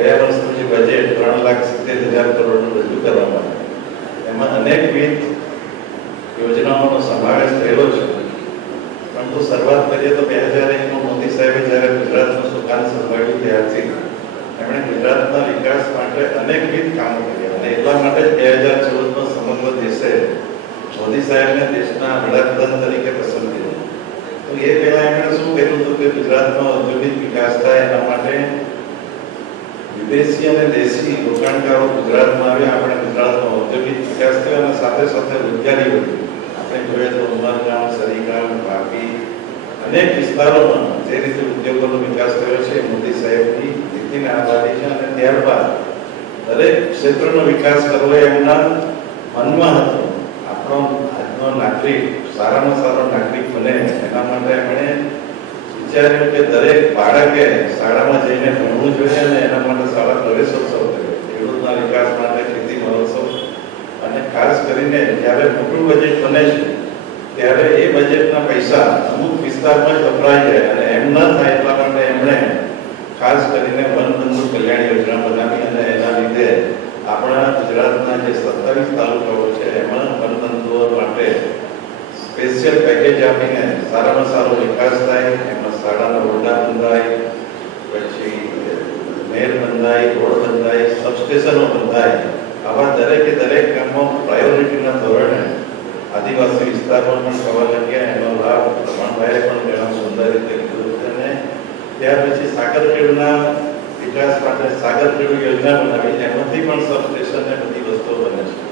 ગયા વર્ષનું જે બજેટ 3,70,000 કરોડનું રજૂ કરવામાં એમાં અનેકવિધ યોજનાઓનો સમાવેશ થયેલો છે. પરંતુ શરૂઆત કરીએ તો 2001માં મોદી સાહેબે જ્યારે ગુજરાતનું સુકાન સંભાળ્યું ત્યારથી એમણે ગુજરાતના વિકાસ માટે અનેકવિધ કામો કર્યા અને એટલા માટે જ 2014માં સમગ્ર દેશે મોદી સાહેબને દેશના વડાપ્રધાન તરીકે પસંદ કર્યા. તો એ પહેલા એમણે શું કર્યું હતું કે ગુજરાતનો ઔદ્યોગિક વિકાસ થાય એના માટે વિદેશી અને દેશી રોકાણકારો ગુજરાતમાં આવ્યા. આપણે ગુજરાતનો ઔદ્યોગિક વિકાસ થયો અને સાથે સાથે રોજગારી વધી. આપણે જોઈએ તો ઉમરગામ, સરીગામ, વાપી અનેક વિસ્તારોમાં જે રીતે ઉદ્યોગોનો વિકાસ થયો છે મોદી સાહેબની નીતિને આધારે છે. અને ત્યારબાદ દરેક ક્ષેત્રનો વિકાસ કરવો એમના મનમાં હતો. આપણો આજનો નાગરિક સારામાં સારો નાગરિક બને એના માટે એમણે વિચાર્યું કે દરેક બાળકે શાળામાં જઈને ભણવું જોઈએ અને એના માટે શાળા પ્રવેશોત્સવ કર્યો. ખેડૂતના વિકાસ માટે ખેતી મહોત્સવ અને ખાસ કરીને જ્યારે મોટું બજેટ બને છે ત્યારે એ બજેટના પૈસા અમુક વિસ્તારમાં જ વપરાઈ જાય અને એમ ન થાય એટલા માટે એમણે ખાસ કરીને વનબંધુ કલ્યાણ યોજના બનાવી અને એના લીધે આપણા ગુજરાતના જે 27 તાલુકાઓ છે એમાં વનબંધુઓ માટે સ્પેશિયલ પેકેજ આપીને સારામાં સારો વિકાસ થાય. એમાં શાળાના ઓરડા બંધાય, પછી નહેર બંધાય, રોડ બંધાય, સબસ્ટેશનો બંધાય. આવા દરેકે દરેક કામો પ્રાયોરિટીના ધોરણે આદિવાસી વિસ્તારમાં પણ થવા લાગ્યા. એનો લાભ રમણભાઈએ પણ ઘણા સુંદર રીતે લીધો છે. અને ત્યાર પછી સાગરખેડના વિકાસ માટે સાગરખેડ યોજના બનાવી, એમાંથી પણ સબસ્ટેશન ને બધી વસ્તુઓ બને છે.